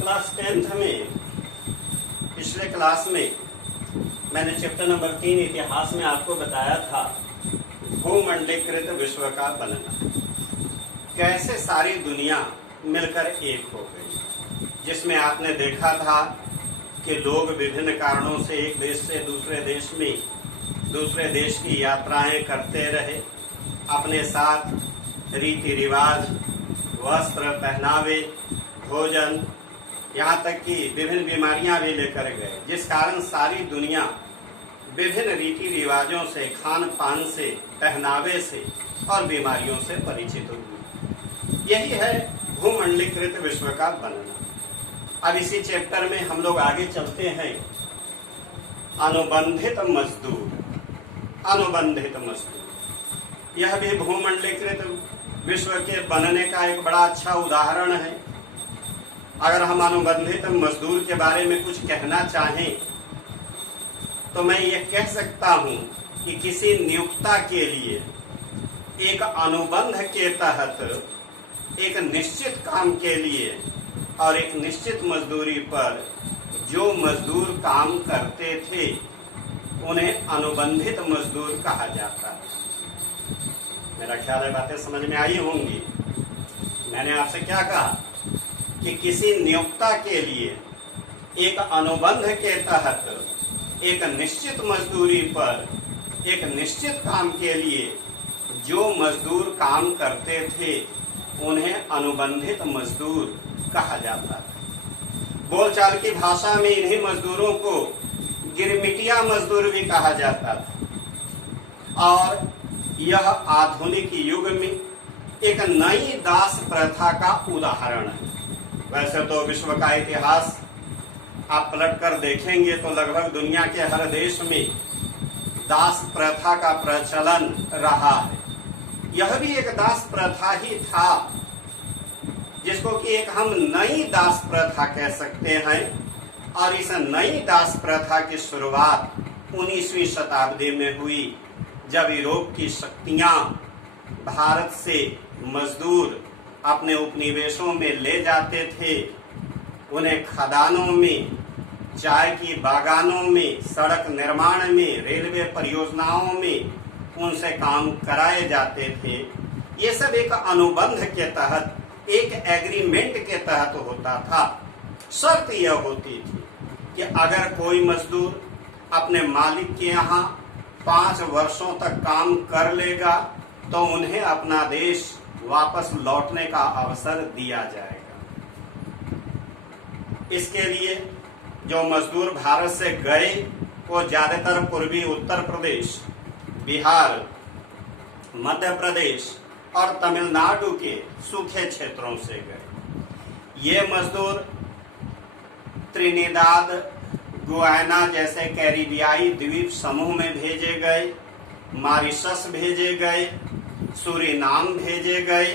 Class 10th में पिछले class में मैंने चैप्टर नंबर 3 इतिहास में आपको बताया था भूमंडलीकृत विश्व का बनना, कैसे सारी दुनिया मिलकर एक हो गई, जिसमें आपने देखा था कि लोग विभिन्न कारणों से एक देश से दूसरे देश की यात्राएं करते रहे, अपने साथ रीति रिवाज, वस्त्र, पहनावे, भोजन, यहाँ तक कि विभिन्न बीमारियां भी लेकर गए, जिस कारण सारी दुनिया विभिन्न रीति रिवाजों से, खान पान से, पहनावे से और बीमारियों से परिचित हुई। यही है भूमंडलीकृत विश्व का बनना। अब इसी चैप्टर में हम लोग आगे चलते हैं। अनुबंधित मजदूर, यह भी भूमंडलीकृत विश्व के बनने का एक बड़ा अच्छा उदाहरण है। अगर हम अनुबंधित मजदूर के बारे में कुछ कहना चाहें तो मैं ये कह सकता हूं कि किसी नियोक्ता के लिए एक अनुबंध के तहत एक निश्चित काम के लिए और एक निश्चित मजदूरी पर जो मजदूर काम करते थे उन्हें अनुबंधित मजदूर कहा जाता है। मेरा ख्याल है बातें समझ में आई होंगी। मैंने आपसे क्या कहा कि किसी नियोक्ता के लिए एक अनुबंध के तहत एक निश्चित मजदूरी पर एक निश्चित काम के लिए जो मजदूर काम करते थे उन्हें अनुबंधित मजदूर कहा जाता था। बोलचाल की भाषा में इन्हीं मजदूरों को गिरमिटिया मजदूर भी कहा जाता था। और यह आधुनिक युग में एक नई दास प्रथा का उदाहरण है। वैसे तो विश्व का इतिहास आप पलट कर देखेंगे तो लगभग दुनिया के हर देश में दास प्रथा का प्रचलन रहा है। यह भी एक दास प्रथा ही था, जिसको कि एक हम नई दास प्रथा कह सकते हैं। और इस नई दास प्रथा की शुरुआत 19वीं शताब्दी में हुई, जब यूरोप की शक्तियां भारत से मजदूर अपने उपनिवेशों में ले जाते थे। उन्हें खदानों में, चाय की बागानों में, सड़क निर्माण में, रेलवे परियोजनाओं में उनसे काम कराए जाते थे। ये सब एक अनुबंध के तहत, एक एग्रीमेंट के तहत होता था। शर्त यह होती थी कि अगर कोई मजदूर अपने मालिक के यहाँ 5 वर्षों तक काम कर लेगा तो उन्हें अपना देश वापस लौटने का अवसर दिया जाएगा। इसके लिए जो मजदूर भारत से गए वो ज्यादातर पूर्वी उत्तर प्रदेश, बिहार, मध्य प्रदेश और तमिलनाडु के सूखे क्षेत्रों से गए। ये मजदूर त्रिनिदाद, गुयाना जैसे कैरिबियाई द्वीप समूह में भेजे गए, मॉरिशस भेजे गए, सूरीनाम भेजे गए।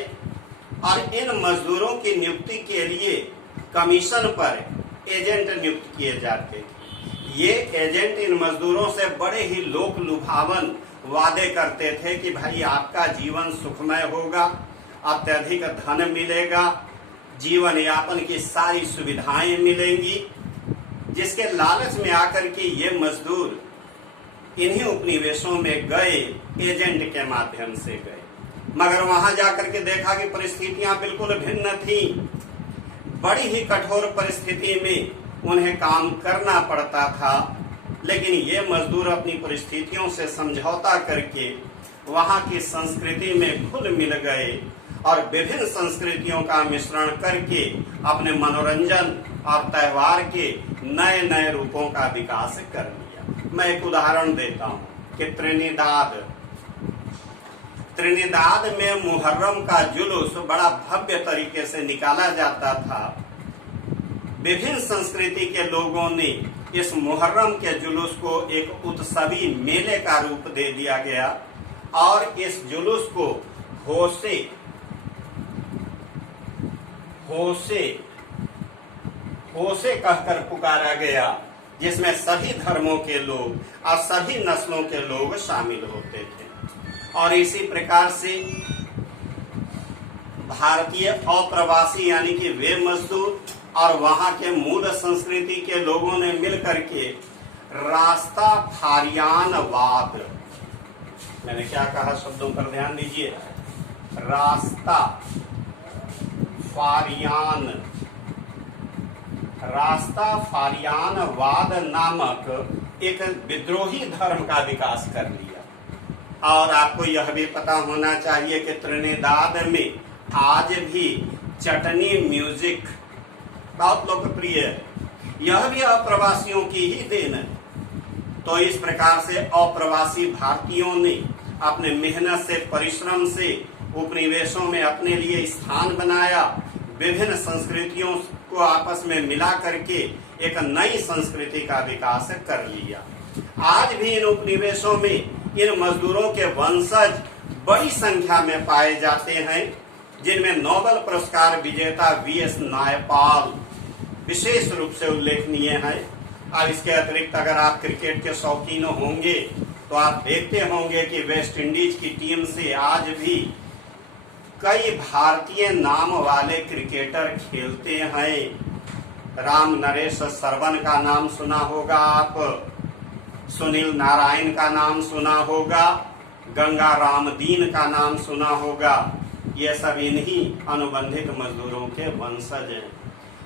और इन मजदूरों की नियुक्ति के लिए कमीशन पर एजेंट नियुक्त किए जाते थे। ये एजेंट इन मजदूरों से बड़े ही लोक लुभावन वादे करते थे कि भाई आपका जीवन सुखमय होगा, अत्यधिक धन मिलेगा, जीवन यापन की सारी सुविधाएं मिलेंगी, जिसके लालच में आकर के ये मजदूर इन्हीं उपनिवेशों में गए, एजेंट के माध्यम से गए। मगर वहां जाकर के देखा कि परिस्थितियां बिल्कुल भिन्न थी। बड़ी ही कठोर परिस्थिति में उन्हें काम करना पड़ता था। लेकिन ये मजदूर अपनी परिस्थितियों से समझौता करके वहां की संस्कृति में घुल मिल गए और विभिन्न संस्कृतियों का मिश्रण करके अपने मनोरंजन और त्योहार के नए नए रूपों का विकास कर लिया। मैं एक उदाहरण देता हूँ कि त्रिनिदाद में मुहर्रम का जुलूस बड़ा भव्य तरीके से निकाला जाता था। विभिन्न संस्कृति के लोगों ने इस मुहर्रम के जुलूस को एक उत्सवी मेले का रूप दे दिया गया और इस जुलूस को होसे कहकर पुकारा गया, जिसमें सभी धर्मों के लोग और सभी नस्लों के लोग शामिल होते थे। और इसी प्रकार से भारतीय अप्रवासी यानी कि वे मजदूर और वहां के मूल संस्कृति के लोगों ने मिलकर के रास्ताफारियानवाद, मैंने क्या कहा शब्दों पर ध्यान दीजिए, रास्ताफारियानवाद नामक एक विद्रोही धर्म का विकास कर लिया। और आपको यह भी पता होना चाहिए कि त्रिनिदाद में आज भी चटनी म्यूजिक बहुत लोकप्रिय है। यह भी अप्रवासियों की ही देन है। तो इस प्रकार से अप्रवासी भारतीयों ने अपने मेहनत से, परिश्रम से उपनिवेशों में अपने लिए स्थान बनाया, विभिन्न संस्कृतियों को आपस में मिला करके एक नई संस्कृति का विकास कर लिया। आज भी इन उपनिवेशों में इन मजदूरों के वंशज बड़ी संख्या में पाए जाते हैं, जिनमें नोबेल पुरस्कार विजेता वीएस नायपाल विशेष रूप से उल्लेखनीय है। और इसके अतिरिक्त अगर आप क्रिकेट के शौकीन होंगे तो आप देखते होंगे कि वेस्ट इंडीज की टीम से आज भी कई भारतीय नाम वाले क्रिकेटर खेलते हैं। राम नरेश सरवन का नाम सुना होगा आप, सुनील नारायण का नाम सुना होगा, गंगा रामदीन का नाम सुना होगा। ये सब इन्हीं अनुबंधित मजदूरों के वंशज हैं।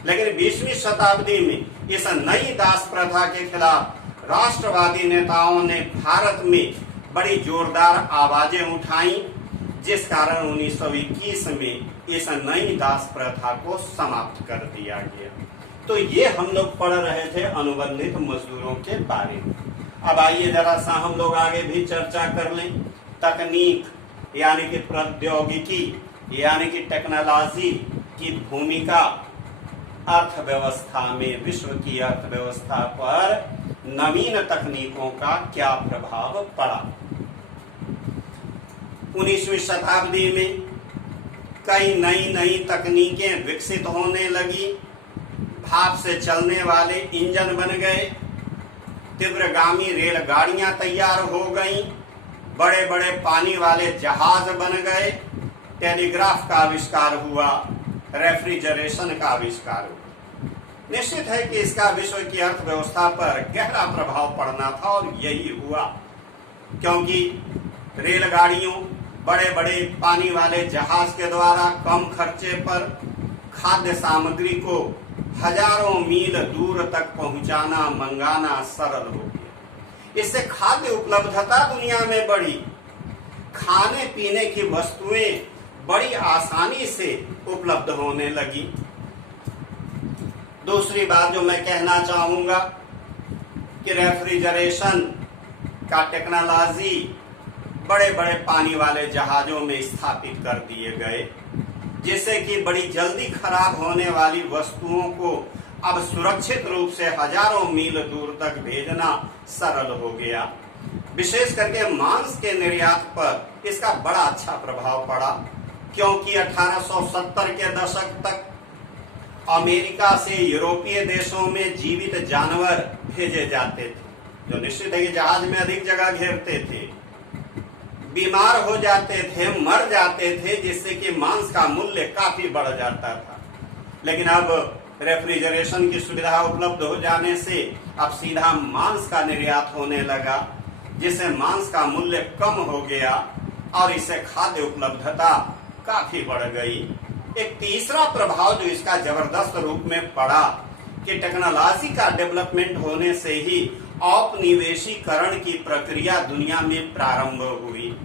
लेकिन 20वीं शताब्दी में इस नई दास प्रथा के खिलाफ राष्ट्रवादी नेताओं ने भारत में बड़ी जोरदार आवाजें उठाई, जिस कारण 1921 में इस नई दास प्रथा को समाप्त कर दिया गया। तो ये हम लोग पढ़ रहे थे अनुबंधित मजदूरों के बारे में। अब आइए जरा सा हम लोग आगे भी चर्चा कर लें। तकनीक यानी कि प्रौद्योगिकी यानी कि टेक्नोलॉजी की भूमिका अर्थव्यवस्था में, विश्व की अर्थव्यवस्था पर नवीन तकनीकों का क्या प्रभाव पड़ा। 19वीं शताब्दी में कई नई तकनीकें विकसित होने लगी। भाप से चलने वाले इंजन बन गए, तीव्रगामी रेलगाड़ियां तैयार हो गईं, बड़े बड़े पानी वाले जहाज बन गए, टेलीग्राफ का आविष्कार हुआ, रेफ्रिजरेशन का आविष्कार हुआ। निश्चित है कि इसका विश्व की अर्थव्यवस्था पर गहरा प्रभाव पड़ना था और यही हुआ, क्योंकि रेलगाड़ियों, बड़े बड़े पानी वाले जहाज के द्वारा कम खर्चे पर खाद्य सामग्री को हजारों मील दूर तक पहुंचाना, मंगाना सरल हो गया। इससे खाद्य उपलब्धता दुनिया में बढ़ी, खाने पीने की वस्तुएं बड़ी आसानी से उपलब्ध होने लगी। दूसरी बात जो मैं कहना चाहूंगा कि रेफ्रिजरेशन का टेक्नोलॉजी बड़े बड़े पानी वाले जहाजों में स्थापित कर दिए गए, जिससे कि बड़ी जल्दी खराब होने वाली वस्तुओं को अब सुरक्षित रूप से हजारों मील दूर तक भेजना सरल हो गया। विशेष करके मांस के निर्यात पर इसका बड़ा अच्छा प्रभाव पड़ा, क्योंकि 1870 के दशक तक अमेरिका से यूरोपीय देशों में जीवित जानवर भेजे जाते थे, जो निश्चित है कि जहाज में अधिक जगह घेरते थे, बीमार हो जाते थे, मर जाते थे, जिससे कि मांस का मूल्य काफी बढ़ जाता था। लेकिन अब रेफ्रिजरेशन की सुविधा उपलब्ध हो जाने से अब सीधा मांस का निर्यात होने लगा, जिससे मांस का मूल्य कम हो गया और इससे खाद्य उपलब्धता काफी बढ़ गई। एक तीसरा प्रभाव जो इसका जबरदस्त रूप में पड़ा कि टेक्नोलॉजी का डेवलपमेंट होने से ही औपनिवेशीकरण की प्रक्रिया दुनिया में प्रारंभ हुई,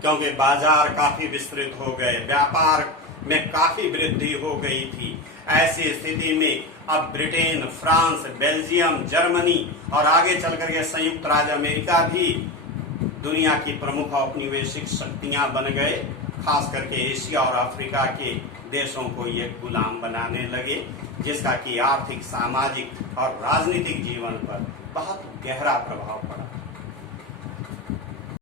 क्योंकि बाजार काफी विस्तृत हो गए, व्यापार में काफी वृद्धि हो गई थी। ऐसी स्थिति में अब ब्रिटेन, फ्रांस, बेल्जियम, जर्मनी और आगे चलकर के संयुक्त राज्य अमेरिका भी दुनिया की प्रमुख औपनिवेशिक शक्तियां बन गए। खास करके एशिया और अफ्रीका के देशों को ये गुलाम बनाने लगे, जिसका कि आर्थिक, सामाजिक और राजनीतिक जीवन पर बहुत गहरा प्रभाव पड़ा।